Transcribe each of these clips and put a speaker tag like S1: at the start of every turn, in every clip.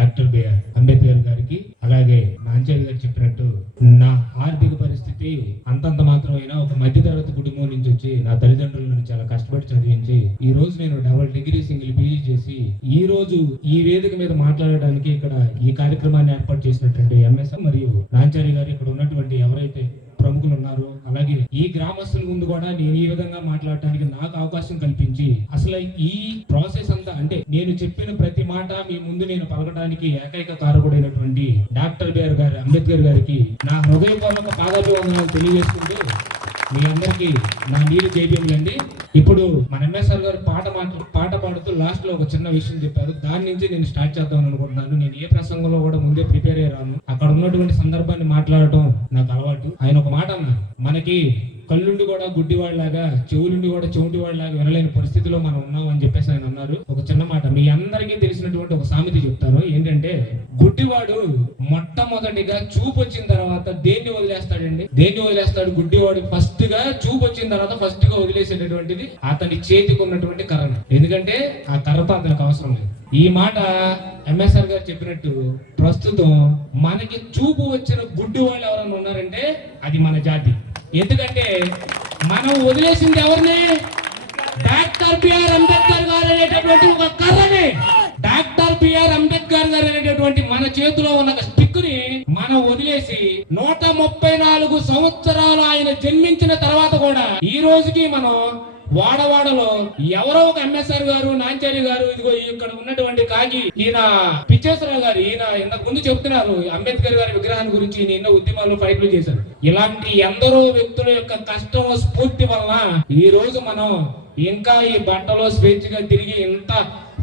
S1: Doctor BR Ambedkar గారికి అలాగే నాంచారి గారు చెప్పినట్టు నా ఆర్థిక పరిస్థితి అంతంత మాత్రమైనా ఒక మధ్యతరగతి కుటుంబం నుంచి వచ్చి నా తల్లిదండ్రుల నుంచి చాలా కష్టపడి చదివించి ఈ రోజు నేను డబుల్ డిగ్రీ సింగిల్ పీజీ చేసి ఈ రోజు ఈ వేదిక మీద మాట్లాడడానికి ఇక్కడ ఈ కార్యక్రమాన్ని ఏర్పాటు చేసినటువంటి ఎంఎస్ఎం మరియు నాంచారి గారు ఇక్కడ ఉన్నటువంటి ఎవరైతే ప్రముఖులు ఉన్నారు అలాగే ఈ గ్రామస్తుల ముందు కూడా నేను ఈ విధంగా మాట్లాడటానికి నాకు అవకాశం కల్పించి అసలు ఈ ప్రాసెస్ అంతా అంటే నేను చెప్పిన ప్రతి మాట మీ ముందు నేను పలకడానికి ఏకైక కారకుడైనటువంటి డాక్టర్ బిఆర్ గారి అంబేద్కర్ గారికి నా హృదయపూర్వక పాదాభివందనాలు తెలియజేసుకుంటూ మీ అందరికి నా నీరు జైవ్యములండి ఇప్పుడు మన ఎంఎస్ఆర్ గారు పాట మాట్లా పాట పాడుతూ లాస్ట్లో ఒక చిన్న విషయం చెప్పారు. దాని నుంచి నేను స్టార్ట్ చేద్దాం అనుకుంటున్నాను. నేను ఏ ప్రసంగంలో కూడా ముందే ప్రిపేర్ అయ్యాను అక్కడ ఉన్నటువంటి సందర్భాన్ని మాట్లాడటం నాకు అలవాటు. ఆయన ఒక మాట అన్నారు. మనకి కళ్ళుండి కూడా గుడ్డివాడిలాగా చెవులుండి కూడా చెవిటివాడిలాగా వినలేని పరిస్థితిలో మనం ఉన్నాం అని చెప్పేసి ఆయన అన్నారు. ఒక చిన్న మాట మీ అందరికీ తెలిసినటువంటి ఒక సామెత చెప్తాను. ఏంటంటే గుడ్డివాడు మొట్టమొదటిగా చూపు వచ్చిన తర్వాత దేన్ని వదిలేస్తాడండి? దేన్ని వదిలేస్తాడు గుడ్డివాడు? ఫస్ట్గా చూపు వచ్చిన తర్వాత ఫస్ట్గా వదిలేసేటటువంటిది అతని చేతికి ఉన్నటువంటి కర్ర ఎందుకంటే ఆ కర్రతో అతనికి అవసరం లేదు. ఈ మాట ఎంఎస్ఆర్ గారు చెప్పినట్టు ప్రస్తుతం మనకి చూపు వచ్చిన గుడ్డి వాళ్ళు ఎవరైనా ఉన్నారంటే అది మన జాతి. ఎందుకంటే మనం వదిలేసింది ఎవరిని? డాక్టర్ బిఆర్ అంబేద్కర్ గారు అనేటటువంటి ఒక కర్రని. డాక్టర్ బిఆర్ అంబేద్కర్ గారు అనేటటువంటి మన చేతిలో ఉన్న స్టిక్ని మనం వదిలేసి నూట ముప్పై నాలుగు సంవత్సరాలు ఆయన జన్మించిన తర్వాత కూడా ఈ రోజుకి మనం వాడవాడలో ఎవరో ఒక ఎంఎస్ఆర్ గారు నాంచారి గారు ఇదిగో ఇక్కడ ఉన్నటువంటి కాకి ఈయన పిచ్చేశ్వరరావు గారు ఈయన ఇంతకు ముందు చెప్తున్నారు అంబేద్కర్ గారి విగ్రహాన్ని గురించి ఈయన ఎన్నో ఉద్యమాలు ఫైట్లు చేశారు. ఇలాంటి ఎందరో వ్యక్తుల యొక్క కష్టం స్ఫూర్తి వలన ఈ రోజు మనం ఇంకా ఈ బట్టలో స్వేచ్ఛగా తిరిగి ఇంత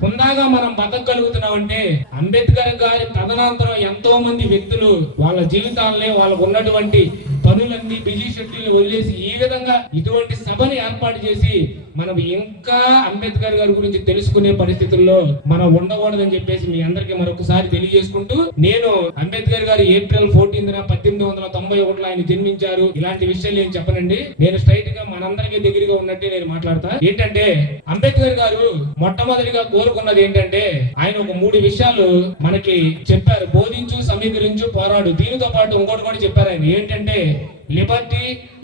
S1: హుందాగా మనం బతకగలుగుతున్నామంటే అంబేద్కర్ గారి తదనంతరం ఎంతో మంది వ్యక్తులు వాళ్ళ జీవితాలని వాళ్ళకు ఉన్నటువంటి పనులన్నీ బిజీ షెడ్యూల్ వదిలేసి ఈ విధంగా ఇటువంటి సభని ఏర్పాటు చేసి మనం ఇంకా అంబేద్కర్ గారి గురించి తెలుసుకునే పరిస్థితుల్లో మనం ఉండకూడదని చెప్పేసి మీ అందరికీ మరొకసారి తెలియజేసుకుంటూ నేను అంబేద్కర్ గారు ఏప్రిల్ ఫోర్టీన్త్ పద్దెనిమిది వందల తొంభై ఒకటిలో ఆయన జన్మించారు. ఇలాంటి విషయాలు ఏం చెప్పనండి. నేను స్ట్రైట్గా మనందరికీ దగ్గరగా ఉన్నట్టే నేను మాట్లాడతా. ఏంటంటే అంబేద్కర్ గారు మొట్టమొదటిగా కోరుకున్నది ఏంటంటే ఆయన ఒక మూడు విషయాలు మనకి చెప్పారు. బోధించు సమీకరించు పోరాడు. దీనితో పాటు ఇంకోటి కూడా చెప్పారు ఆయన. ఏంటంటే లిబర్టీ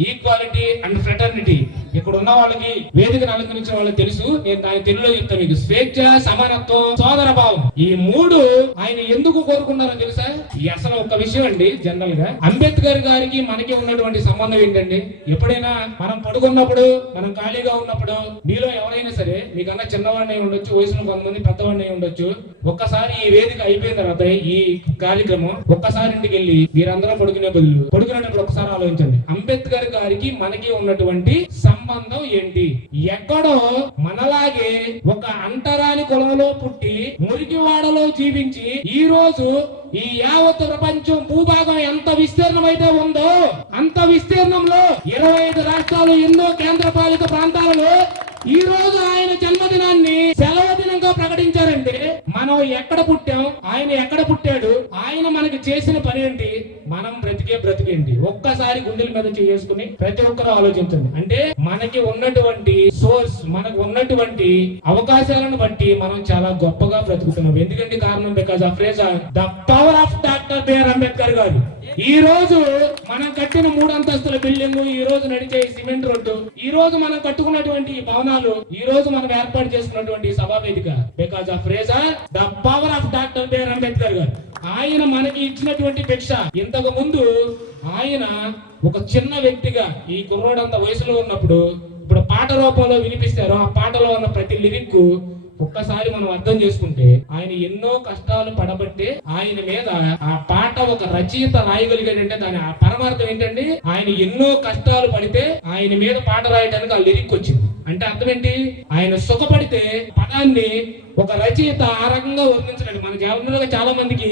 S1: ఈక్వాలిటీ అండ్ ఫ్రెటర్నిటీ. ఇక్కడ ఉన్న వాళ్ళకి వేదికను అలంకరించిన వాళ్ళకి తెలుసు నేను దాని తెలుగులో చెప్తాను మీకు. స్వేచ్ఛ సమానత్వం సోదర భావం. ఈ మూడు ఆయన ఎందుకు కోరుకున్నారో తెలుసా? అసలు ఒక విషయం అండి జనరల్గా అంబేద్కర్ గారికి మనకి ఉన్నటువంటి సంబంధం ఏంటండి? ఎప్పుడైనా మనం పడుకున్నప్పుడు మనం ఖాళీగా ఉన్నప్పుడు మీలో ఎవరైనా సరే మీకన్నా చిన్నవాడిని ఉండొచ్చు వయసులో కొంతమంది పెద్దవాడిని ఉండొచ్చు ఒక్కసారి ఈ వేదిక అయిపోయిన తర్వాత ఈ కార్యక్రమం ఒక్కసారి ఇంటికి వెళ్ళి మీరందరూ పడుకునే బదులు పడుకునేటప్పుడు ఒకసారి ఆలోచించండి. అంబేద్కర్ గారికి మనకి ఉన్నటువంటి సంబంధం ఏంటి? ఎక్కడో మనలాగే ఒక అంటరాని కులంలో పుట్టి మురికివాడలో జీవించి ఈ రోజు ఈ యావత్ ప్రపంచం భూభాగం ఎంత విస్తీర్ణమైతే ఉందో అంత విస్తీర్ణంలో ఇరవై ఐదు రాష్ట్రాలు ఎన్నో కేంద్ర పాలిత ప్రాంతాలలో ఈ రోజు ఆయన జన్మదినాన్ని సెలవు దినంగా ప్రకటించారంటే మనం ఎక్కడ పుట్టాం ఆయన ఎక్కడ పుట్టాడు ఆయన మనకి చేసిన పని ఏంటి? మనం బ్రతికే బ్రతికేంటి ఒక్కసారి గుండెల మీద చేసుకుని ప్రతి ఒక్కరూ ఆలోచించండి. అంటే మనకి ఉన్నటువంటి సోర్స్ మనకు ఉన్నటువంటి అవకాశాలను బట్టి మనం చాలా గొప్పగా బ్రతుకుతున్నాం. ఎందుకంటే కారణం బికాస్ ఆ phrase the power of doctor B R Ambedkar garu. ఈ రోజు మనం కట్టిన మూడు అంతస్తుల బిల్డింగ్ ఈ రోజు నడిచే సిమెంట్ రోడ్డు ఈ రోజు మనం కట్టుకున్నటువంటి ఈ భవనాలు ఈ రోజు మనం ఏర్పాటు చేసుకున్నటువంటి సభావేదిక. Because of razor the power of doctor B R Ambedkar garu. ఆయన మనకి ఇచ్చినటువంటి భిక్ష. ఇంతకు ముందు ఆయన ఒక చిన్న వ్యక్తిగా ఈ కుర్రోడంత వయసులో ఉన్నప్పుడు ఇప్పుడు పాట రూపంలో వినిపిస్తారు. ఆ పాటలో ఉన్న ప్రతి లిరిక్ ఒక్కసారి మనం అర్థం చేసుకుంటే ఆయన ఎన్నో కష్టాలు పడబట్టే ఆయన మీద ఆ పాట ఒక రచయిత రాయగలిగాడంటే దాని ఆ పరమార్థం ఏంటంటే ఆయన ఎన్నో కష్టాలు పడితే ఆయన మీద పాట రాయడానికి ఆ లిరిక్ వచ్చింది. అంటే అర్థం ఏంటి? ఆయన సుఖపడితే పదాన్ని ఒక రచయిత ఆ రకంగా వర్ణించలేడు మన జనంలో చాలా మందికి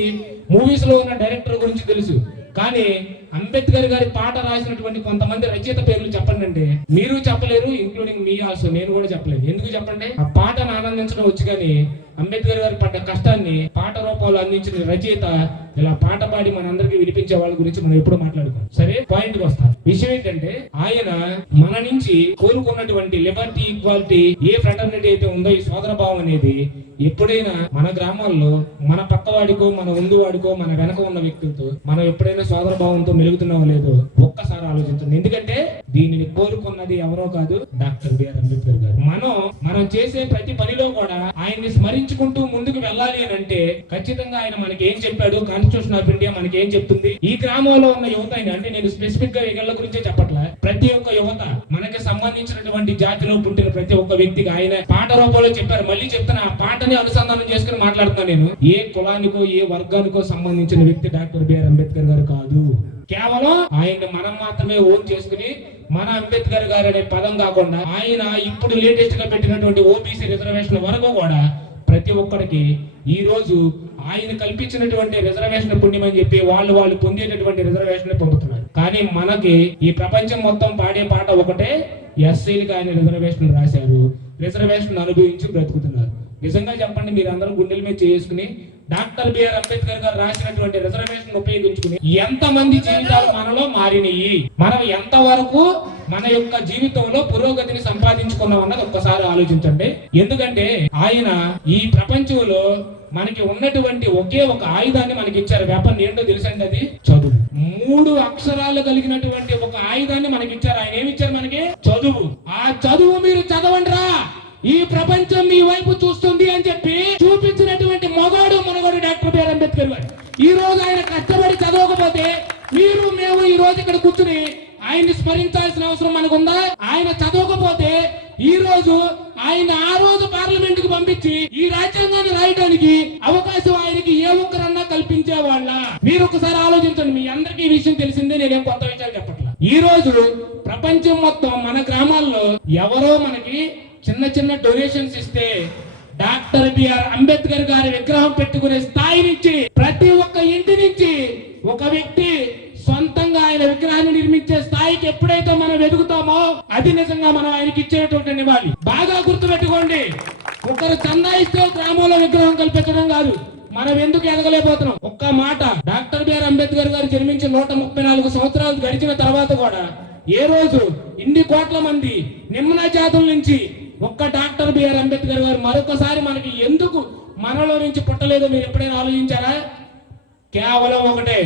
S1: మూవీస్లో ఉన్న డైరెక్టర్ గురించి తెలుసు. కానీ అంబేద్కర్ గారి పాట రాసినటువంటి కొంతమంది రచయిత పేర్లు చెప్పండి అంటే మీరు చెప్పలేరు ఇంక్లూడింగ్ మీ ఆల్సో నేను కూడా చెప్పలేదు ఎందుకు చెప్పండి? ఆ పాటను ఆనందించడం వచ్చు కానీ అంబేద్కర్ గారు పడ్డ కష్టాన్ని పాట రూపంలో అందించిన రచయిత ఇలా పాట పాడి మనందరికీ వినిపించే వాళ్ళ గురించి మనం ఎప్పుడు మాట్లాడుకోం. సరే పాయింట్ వస్తాం. విషయం ఏంటంటే ఆయన మన నుంచి కోరుకున్నటువంటి లిబర్టీ ఈక్వాలిటీ ఏ ఫ్రెటర్నిటీ అయితే ఉందో ఈ సోదర భావం అనేది ఎప్పుడైనా మన గ్రామాల్లో మన పక్కవాడికో మన ముందు వాడికో మన వెనక ఉన్న వ్యక్తులతో మనం ఎప్పుడైనా సోదర భావంతో మెలుగుతున్నామో లేదో ఒక్కసారి ఆలోచించండి. ఎందుకంటే దీనిని కోరుకున్నది ఎవరో కాదు డాక్టర్ బిఆర్ అంబేద్కర్ గారు. మనం మనం చేసే ప్రతి పనిలో కూడా ఆయన్ని స్మరించుకుంటూ ముందుకు వెళ్ళాలి అని అంటే ఖచ్చితంగా ఆయన మనకి ఏం చెప్పాడు? కాన్స్టిట్యూషన్ ఆఫ్ ఇండియా మనకి ఏం చెప్తుంది? ఈ గ్రామంలో ఉన్న యువత అయినా అంటే నేను స్పెసిఫిక్గా వీళ్ళ గురించే చెప్పట్లే. ప్రతి ఒక్క యువత మనకి సంబంధించినటువంటి జాతిలో పుట్టిన ప్రతి ఒక్క వ్యక్తికి ఆయన పాట రూపంలో చెప్పారు. మళ్ళీ చెప్తాను ఆ పాటని అనుసంధానం చేసుకుని మాట్లాడుతున్నా నేను. ఏ కులానికో ఏ వర్గానికో సంబంధించిన వ్యక్తి డాక్టర్ బిఆర్ అంబేద్కర్ గారు కాదు. కేవలం ఆయన్ని మనం మాత్రమే ఓన్ చేసుకుని మన అంబేద్కర్ గారు అనే పదం కాకుండా ఆయన ఇప్పుడు లేటెస్ట్గా పెట్టినటువంటి ఓబీసీ రిజర్వేషన్ వరకు కూడా ప్రతి ఒక్కరికి ఈ రోజు ఆయన కల్పించినటువంటి రిజర్వేషన్ పుణ్యం అని చెప్పి వాళ్ళు వాళ్ళు పొందేటటువంటి రిజర్వేషన్ పొందుతున్నారు కానీ మనకి ఈ ప్రపంచం మొత్తం పాడే పాట ఒకటే ఎస్సీలకు ఆయన రిజర్వేషన్ రాశారు. రిజర్వేషన్ అనుభవించి బ్రతుకుతున్నారు. నిజంగా చెప్పండి మీరు అందరూ గుండెల మీద చేసుకుని డాక్టర్ బిఆర్ అంబేద్కర్ గారు రాసినటువంటి రిజర్వేషన్ ఉపయోగించుకుని ఎంత మంది జీవితాలు మనలో మారినాయి? మనం ఎంత వరకు మన యొక్క జీవితంలో పురోగతిని సంపాదించుకున్నాం అన్నది ఒక్కసారి ఆలోచించండి. ఎందుకంటే ఆయన ఈ ప్రపంచంలో మనకి ఉన్నటువంటి ఒకే ఒక ఆయుధాన్ని మనకి ఇచ్చారు. వెపన్ ఏంటో తెలుసండి అది? చదువు. మూడు అక్షరాలు కలిగినటువంటి ఒక ఆయుధాన్ని మనకి ఇచ్చారు. ఆయన ఏమి ఇచ్చారు మనకి? చదువు. ఆ చదువు మీరు చదవండిరా! ఈ ప్రపంచం మీ వైపు చూస్తుంది అని చెప్పి చూపించినటువంటి మొగాడు మనగాడు డాక్టర్ బిఆర్ అంబేద్కర్ గారు. ఈ రోజు ఆయన కష్టపడి చదవకపోతే మీరు మేము ఈ రోజు ఇక్కడ కూర్చుని ఆయన్ని స్మరించాల్సిన అవసరం మనకుందా? ఆయన చదవకపోతే ఈ రోజు ఆయన ఆ రోజు పార్లమెంట్కు పంపించి ఈ రాజ్యాంగాన్ని రాయడానికి అవకాశం ఆయనకి ఏ ఒక్కరన్నా కల్పించే వాళ్ళ. మీరు ఒకసారి ఆలోచించండి మీ అందరికీ ఈ విషయం తెలిసిందే నేనేం కొత్త విషయాలు చెప్పట్లా. ఈ రోజు ప్రపంచం మొత్తం మన గ్రామాల్లో ఎవరో మనకి చిన్న చిన్న డొనేషన్స్ ఇస్తే డాక్టర్ బిఆర్ అంబేద్కర్ గారి విగ్రహం పెట్టుకునే స్థాయి నుంచి ప్రతి ఒక్క ఇంటి నుంచి ఒక వ్యక్తి సొంతంగా ఆయన విగ్రహాన్ని నిర్మించే స్థాయికి ఎప్పుడైతే మనం ఎదుగుతామో అది నిజంగా మనం ఆయనకి ఇచ్చేటువంటి నివాళి. బాగా గుర్తుపెట్టుకోండి ఒకరు చందా ఇస్తే గ్రామంలో విగ్రహం కల్పించడం కాదు. మనం ఎందుకు ఎదగలేకపోతున్నాం? ఒక్క మాట డాక్టర్ బిఆర్ అంబేద్కర్ గారు జన్మించి నూట ముప్పై నాలుగు సంవత్సరాలు గడిచిన తర్వాత కూడా ఏ రోజు ఇన్ని కోట్ల మంది నిమ్న జాతుల నుంచి ఒక్క డాక్టర్ బిఆర్ అంబేద్కర్ గారు మరొకసారి మనకి ఎందుకు మనలో నుంచి పుట్టలేదో మీరు ఎప్పుడైనా ఆలోచించారా? కేవలం ఒకటే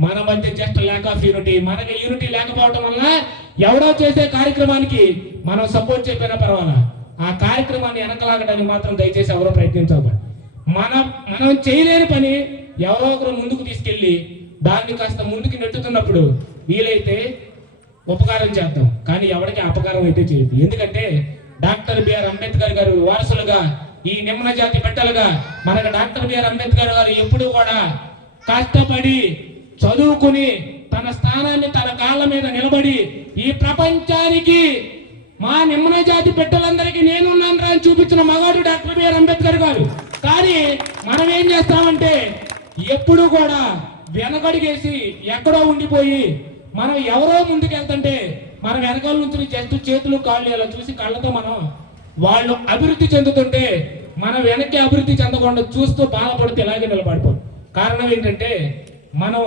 S1: మన మధ్య జస్ట్ ల్యాక్ ఆఫ్ యూనిటీ మనకి యూనిటీ లేకపోవటం వల్ల ఎవడో చేసే కార్యక్రమానికి మనం సపోర్ట్ చెప్పినా పర్వాలా? ఆ కార్యక్రమాన్ని వెనకలాగడానికి మాత్రం దయచేసి ఎవరో ప్రయత్నించకండి మనం మనం చేయలేని పని ఎవరో ఒకరు ముందుకు తీసుకెళ్ళి దాన్ని కాస్త ముందుకు నెట్టుతున్నప్పుడు వీలైతే ఉపకారం చేద్దాం. కానీ ఎవరికి అపకారం అయితే చేయదు ఎందుకంటే డాక్టర్ బిఆర్ అంబేద్కర్ గారు వారసులుగా ఈ నిమ్న జాతి బిడ్డలుగా మనకు డాక్టర్ బిఆర్ అంబేద్కర్ గారు ఎప్పుడు కూడా కష్టపడి చదువుకుని తన స్థానాన్ని తన కాళ్ళ మీద నిలబడి ఈ ప్రపంచానికి మా నిమ్న జాతి బిడ్డలందరికీ నేనున్నాను రా అని చూపించిన మగాడు డాక్టర్ బిఆర్ అంబేద్కర్ గారు. కానీ మనం ఏం చేస్తామంటే ఎప్పుడు కూడా వెనకడిగేసి ఎక్కడో ఉండిపోయి మనం ఎవరో ముందుకెళ్తుంటే మన వెనకాల నుంచి జస్ట్ చేతులు కాళ్ళు ఇలా చూసి కళ్ళతో మనం వాళ్ళు అభివృద్ధి చెందుతుంటే మనం వెనక్కి అభివృద్ధి చెందకుండా చూస్తూ బాధపడితే ఇలాగే నిలబడిపోం. కారణం ఏంటంటే మనం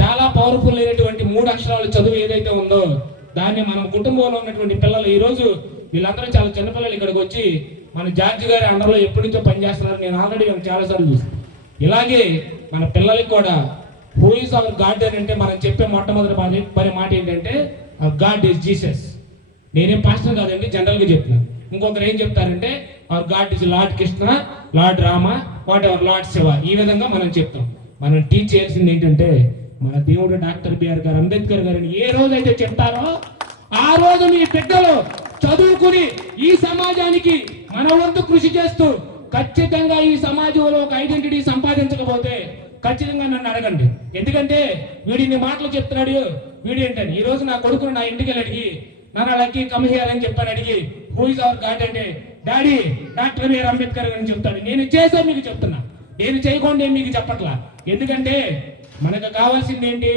S1: చాలా పవర్ఫుల్ అయినటువంటి మూడు అక్షరాల చదువు ఏదైతే ఉందో దాన్ని మనం కుటుంబంలో ఉన్నటువంటి పిల్లలు ఈరోజు వీళ్ళందరూ చాలా చిన్నపిల్లలు ఇక్కడికి వచ్చి మన జార్జి గారి అండర్లో ఎప్పటి నుంచో పనిచేస్తున్నారు. నేను ఆల్రెడీ చాలా సార్లు చూసాను ఇలాగే మన పిల్లలకి కూడా హూ ఇస్ అవర్ గార్డెన్ అంటే మనం చెప్పే మొట్టమొదటి పని మాట ఏంటంటే గాడ్ ఇస్ జీసస్ నేనేం పాస్టర్ కాదండి జనరల్గా చెప్తున్నాను ఇంకొకరు ఏం చెప్తారంటే or God is Lord Krishna Lord Rama whatever Lord Shiva ఈ విధంగా మనం చెప్తాం. మనం టీచ్ చేయాల్సింది ఏంటంటే మన దేవుడు డాక్టర్ బిఆర్ గారు అంబేద్కర్ గారిని ఏ రోజైతే చెప్తారో ఆ రోజు మీ బిడ్డలు చదువుకుని ఈ సమాజానికి మన వంతు కృషి చేస్తూ ఖచ్చితంగా ఈ సమాజంలో ఒక ఐడెంటిటీ సంపాదించకపోతే ఖచ్చితంగా నన్ను అడగండి. ఎందుకంటే వీడిని మాటలు చెప్తున్నాడు వీడు ఏంటని. ఈ రోజు నా కొడుకును నా ఇంటికి వెళ్ళి అడిగి నాన్న లక్కీ కమ్ హియర్ అని చెప్పాను అడిగి హూ ఇస్ అవర్ గాడ్ అంటే daddy doctor B R Ambedkar అని చెప్తాడు. నేను చేసే మీకు చెప్తున్నా. నేను చేయకుండా ఏం మీకు చెప్పట్లా. ఎందుకంటే మనకు కావాల్సింది ఏంటి?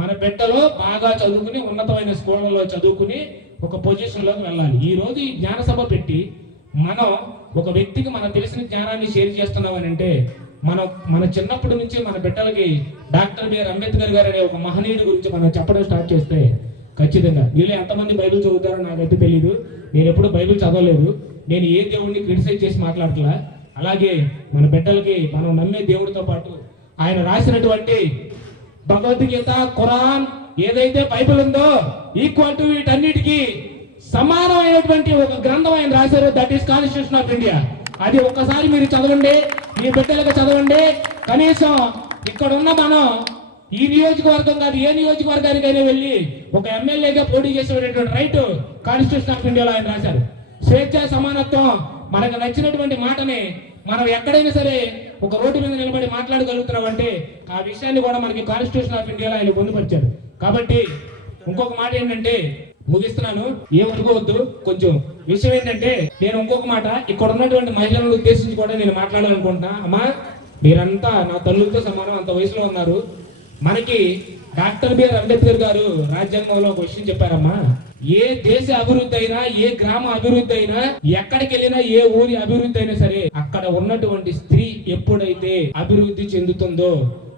S1: మన బిడ్డలో బాగా చదువుకుని ఉన్నతమైన స్కూళ్ళలో చదువుకుని ఒక పొజిషన్లోకి వెళ్ళాలి. ఈ రోజు ఈ జ్ఞానసభ పెట్టి మనం ఒక వ్యక్తికి మనకు తెలిసిన జ్ఞానాన్ని షేర్ చేస్తున్నామని అంటే మనం మన చిన్నప్పటి నుంచి మన బిడ్డలకి డాక్టర్ బిఆర్ అంబేద్కర్ గారు అనే ఒక మహనీయుడి గురించి మనం చెప్పడం స్టార్ట్ చేస్తే ఖచ్చితంగా. వీళ్ళు ఎంతమంది బైబిల్ చదువుతారో నాకైతే తెలియదు నేను ఎప్పుడు బైబిల్ చదవలేదు. నేను ఏ దేవుడిని క్రిటిసైజ్ చేసి మాట్లాడట్లా? అలాగే మన బిడ్డలకి మనం నమ్మే దేవుడితో పాటు ఆయన రాసినటువంటి భగవద్గీత ఖురాన్ ఏదైతే బైబిల్ ఉందో ఈక్వల్ టు వీటన్నిటికీ సమానమైనటువంటి ఒక గ్రంథం ఆయన రాశారు. That is Constitution of India అది ఒక్కసారి మీరు చదవండి. మీ బిడ్డలకు చదవండి. కనీసం ఇక్కడ ఉన్న మనం ఈ నియోజకవర్గం కాదు ఏ నియోజకవర్గానికైనా వెళ్ళి ఒక ఎమ్మెల్యేగా పోటీ చేసేటువంటి రైట్ కాన్స్టిట్యూషన్ ఆఫ్ ఇండియాలో ఆయన రాశారు. స్వేచ్ఛ సమానత్వం మనకు నచ్చినటువంటి మాటని మనం ఎక్కడైనా సరే ఒక రోడ్డు మీద నిలబడి మాట్లాడగలుగుతున్నాం అంటే ఆ విషయాన్ని కూడా మనకి కాన్స్టిట్యూషన్ ఆఫ్ ఇండియాలో ఆయన పొందుపరిచారు. కాబట్టి ఇంకొక మాట ఏంటంటే ముగిస్తున్నాను. ఏమనుకోవద్దు కొంచెం విషయం ఏంటంటే నేను ఇంకొక మాట ఇక్కడ ఉన్నటువంటి మహిళలను ఉద్దేశించి కూడా నేను మాట్లాడాలనుకుంటున్నా. అమ్మా మీరంతా నా తల్లులతో సమానం అంత వయసులో ఉన్నారు. మనకి డాక్టర్ బిఆర్ అంబేద్కర్ గారు రాజ్యాంగంలో ఒక విషయం చెప్పారమ్మా. ఏ దేశ అభివృద్ధి అయినా ఏ గ్రామ అభివృద్ధి అయినా ఎక్కడికి వెళ్ళినా ఏ ఊరి అభివృద్ధి అయినా సరే అక్కడ ఉన్నటువంటి స్త్రీ ఎప్పుడైతే అభివృద్ధి చెందుతుందో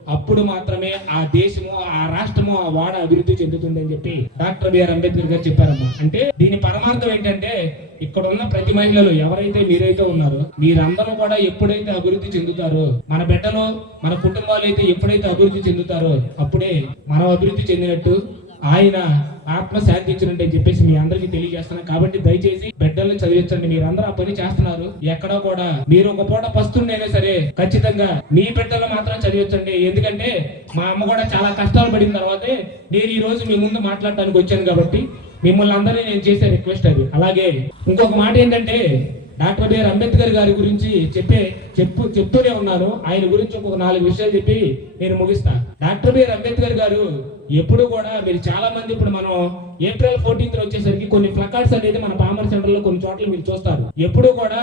S1: అప్పుడు మాత్రమే ఆ దేశము ఆ రాష్ట్రము ఆ వాడ అభివృద్ధి చెందుతుంది అని చెప్పి డాక్టర్ బిఆర్ అంబేద్కర్ గారు చెప్పారమ్మా. అంటే దీని పరమార్థం ఏంటంటే ఇక్కడ ఉన్న ప్రతి మహిళలు ఎవరైతే మీరైతే ఉన్నారో మీరందరూ కూడా ఎప్పుడైతే అభివృద్ధి చెందుతారో మన బిడ్డలు మన కుటుంబాలు అయితే ఎప్పుడైతే అభివృద్ధి చెందుతారో అప్పుడే మనం అభివృద్ధి చెందినట్టు ఆయన ఆత్మ శాంతించినట్టు అని చెప్పేసి మీ అందరికీ తెలియజేస్తున్నాను కాబట్టి దయచేసి బిడ్డల్ని చదివించండి. మీరందరూ ఆ పని చేస్తున్నారు. ఎక్కడో కూడా మీరు ఒక పూట పస్తుండేనే సరే ఖచ్చితంగా మీ బిడ్డలు మాత్రం చదివించండి. ఎందుకంటే మా అమ్మ కూడా చాలా కష్టాలు పడిన తర్వాతే నేను ఈ రోజు మీ ముందు మాట్లాడటానికి వచ్చాను కాబట్టి మిమ్మల్ని అందరినీ నేను చేసే రిక్వెస్ట్ అది. అలాగే ఇంకొక మాట ఏంటంటే డాక్టర్ బిఆర్ అంబేద్కర్ గారి గురించి చెప్పే చెప్పు చెప్తూనే ఉన్నాను. ఆయన గురించి ఒక నాలుగు విషయాలు చెప్పి నేను ముగిస్తా. డాక్టర్ బిఆర్ అంబేద్కర్ గారు ఎప్పుడు కూడా మీరు చాలా మంది ఇప్పుడు మనం ఏప్రిల్ ఫోర్టీన్త్ వచ్చేసరికి కొన్ని ప్లకార్డ్స్ అనేది మన పామర్ సెంటర్లో కొన్ని చోట్ల మీరు చూస్తారు. ఎప్పుడు కూడా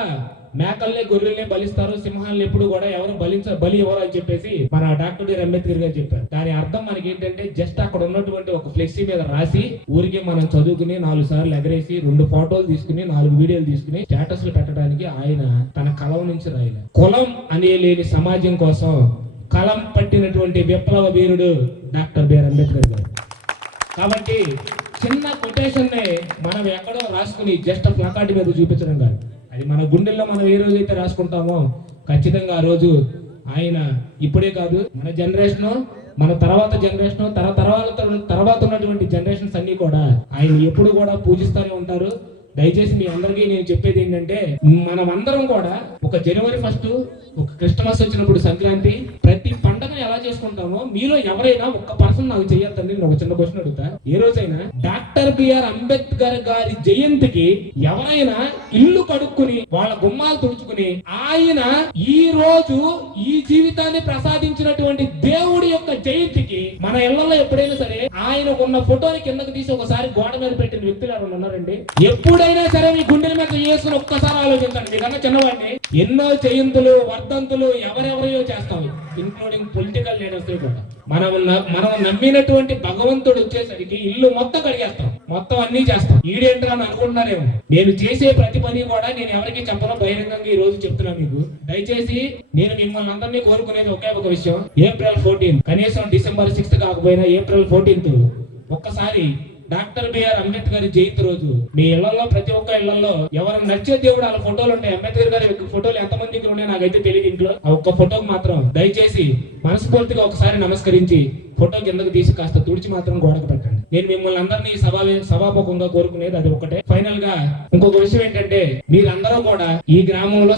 S1: మేకల్ని గొర్రెల్ని బలిస్తారు సింహాలను ఎప్పుడు కూడా ఎవరు బలించ బలి ఎవరు అని చెప్పేసి మన డాక్టర్ డి. అంబేద్కర్ గారు చెప్పారు. దాని అర్థం మనకి ఏంటంటే జస్ట్ అక్కడ ఉన్నటువంటి ఒక ఫ్లెక్సీ మీద రాసి ఊరికి మనం చదువుకుని నాలుగు సార్లు ఎగరేసి రెండు ఫోటోలు తీసుకుని నాలుగు వీడియోలు తీసుకుని స్టేటస్లు పెట్టడానికి ఆయన తన కలం నుంచి రాయలేదు కులం అనే లేని సమాజం కోసం కలం పట్టినటువంటి విప్లవ వీరుడు డాక్టర్ బిఆర్ అంబేద్కర్ గారు. కాబట్టి చిన్న కొటేషన్ మనం ఎక్కడో రాసుకుని జస్ట్ ప్లకార్డ్ మీద చూపించడం కాదు. అది మన గుండెల్లో మనం ఏ రోజైతే రాసుకుంటామో ఖచ్చితంగా ఆ రోజు ఆయన ఇప్పుడే కాదు మన జనరేషన్ మన తర్వాత జనరేషన్ తన తర్వాత తర్వాత ఉన్నటువంటి జనరేషన్స్ అన్ని కూడా ఆయన ఎప్పుడు కూడా పూజిస్తూనే ఉంటారు. దయచేసి మీ అందరికీ నేను చెప్పేది ఏంటంటే మనం అందరం కూడా ఒక జనవరి ఫస్ట్ ఒక క్రిస్టమస్ వచ్చినప్పుడు సంక్రాంతి ప్రతి ఎలా చేసుకుంటామో మీలో ఎవరైనా ఒక్క పర్సన్ నాకు చెయ్యొద్దండి నేను ఒక చిన్న క్వశ్చన్ అడుగుతా. ఏ రోజైనా డాక్టర్ బిఆర్ అంబేద్కర్ గారి జయంతికి ఎవరైనా ఇల్లు కడుక్కుని వాళ్ళ గుమ్మాలు తుడుచుకుని ఆయన ఈ రోజు ఈ జీవితాన్ని ప్రసాదించినటువంటి దేవుడి యొక్క జయంతికి మన ఇళ్ళలో ఎప్పుడైనా సరే ఆయనకున్న ఫోటోని కిందకి తీసి ఒకసారి గోడ మీద పెట్టిన వ్యక్తులు ఎవరు ఉన్నారండి? ఎప్పుడైనా సరే మీ గుండెల మీద చేసుకుని ఒక్కసారి ఆలోచించండి. మీకన్నా చిన్నవాడిని ఎన్నో చేయింతులు వర్ధంతులు ఎవరెవరియో చేస్తాం. ఇన్క్లూడింగ్ పొలిటికల్ లీడర్స్ కూడా. మనం మనం నమ్మినటువంటి భగవంతుడు వచ్చేసరికి ఇల్లు మొత్తం కడిగేస్తాం. మొత్తం అన్ని చేస్తాం. ఈడేంట్రా అని అనుకుంటున్నారేమో. నేను చేసే ప్రతి పని కూడా నేను ఎవరికి చెప్పను బహిరంగంగా ఈ రోజు చెప్తున్నా మీకు. దయచేసి నేను మిమ్మల్ని అందరినీ కోరుకునేది ఒకే ఒక విషయం. ఏప్రిల్ ఫోర్టీన్ కనీసం డిసెంబర్ సిక్స్త్ కాకపోయినా ఏప్రిల్ ఫోర్టీన్త్ ఒక్కసారి doctor B R Ambedkar Jayanti రోజు. మీ ఇళ్ళలో ప్రతి ఒక్క ఇళ్ళలో ఎవరు నచ్చే దేవుడు వాళ్ళ ఫోటోలు ఉంటాయి అంబేద్కర్ గారి యొక్క ఫోటోలు ఎంతమంది దగ్గర ఉన్నాయో నాకైతే తెలియదు ఇంట్లో. ఆ ఒక్క ఫోటోకి మాత్రం దయచేసి మనస్ఫూర్తిగా ఒకసారి నమస్కరించి ఫోటో కిందకు తీసి కాస్త తుడిచి మాత్రం గోడకు పెట్టండి. నేను మిమ్మల్ని అందరినీ సభా సభాముఖంగా కోరుకునేది అది ఒకటే. ఫైనల్గా ఇంకొక విషయం ఏంటంటే మీరందరూ కూడా ఈ గ్రామంలో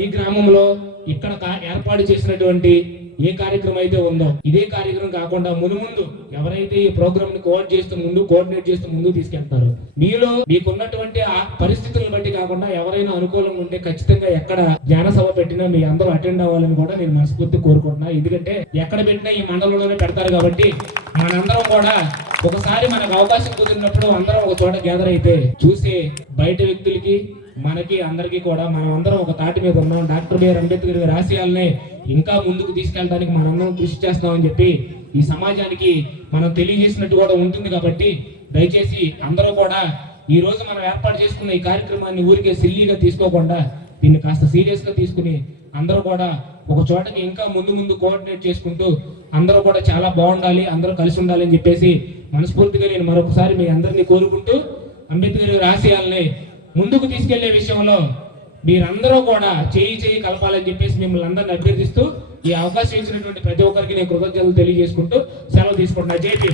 S1: ఈ గ్రామంలో ఇక్కడ ఏర్పాటు చేసినటువంటి ఏ కార్యక్రమం అయితే ఉందో ఇదే కార్యక్రమం కాకుండా మును ముందు ఎవరైతే ఈ ప్రోగ్రామ్ని కోఆర్డ్ చేస్తూ ముందు కోఆర్డినేట్ చేస్తూ ముందు తీసుకెళ్తారు మీలో మీకున్నటువంటి ఆ పరిస్థితులను బట్టి కాకుండా ఎవరైనా అనుకూలంగా ఉంటే ఖచ్చితంగా ఎక్కడ జ్ఞాన సభ పెట్టినా మీ అందరూ అటెండ్ అవ్వాలని కూడా నేను మనస్ఫూర్తి కోరుకుంటున్నా. ఎందుకంటే ఎక్కడ పెట్టినా ఈ మండలంలోనే పెడతారు కాబట్టి మనందరం కూడా ఒకసారి మనకు అవకాశం కుదిరినప్పుడు అందరం ఒక చోట గ్యాదర్ అయితే చూసి బయట వ్యక్తులకి మనకి అందరికీ కూడా మనం అందరం ఒక తాటి మీద ఉన్నాం. డాక్టర్ బిఆర్ అంబేద్కర్ గారి ఆశయాల్ని ఇంకా ముందుకు తీసుకెళ్ళడానికి మనందరం కృషి చేస్తామని చెప్పి ఈ సమాజానికి మనం తెలియజేసినట్టు కూడా ఉంటుంది కాబట్టి దయచేసి అందరూ కూడా ఈ రోజు మనం ఏర్పాటు చేసుకున్న ఈ కార్యక్రమాన్ని ఊరికే సిల్లీగా తీసుకోకుండా దీన్ని కాస్త సీరియస్గా తీసుకుని అందరూ కూడా ఒక చోటకి ఇంకా ముందు ముందు కోఆర్డినేట్ చేసుకుంటూ అందరూ కూడా చాలా బాగుండాలి అందరూ కలిసి ఉండాలి అని చెప్పేసి మనస్ఫూర్తిగా నేను మరొకసారి మీ అందరినీ కోరుకుంటూ అంబేద్కర్ గారి ఆశయాల్ని ముందుకు తీసుకెళ్ళే విషయంలో మీరందరూ కూడా చేయి చేయి కలపాలని చెప్పేసి మిమ్మల్ని అందరిని అభ్యర్థిస్తూ ఈ అవకాశం ఇచ్చినటువంటి ప్రతి ఒక్కరికి నేను కృతజ్ఞతలు తెలియజేసుకుంటూ సెలవు తీసుకుంటున్నా. జేపీ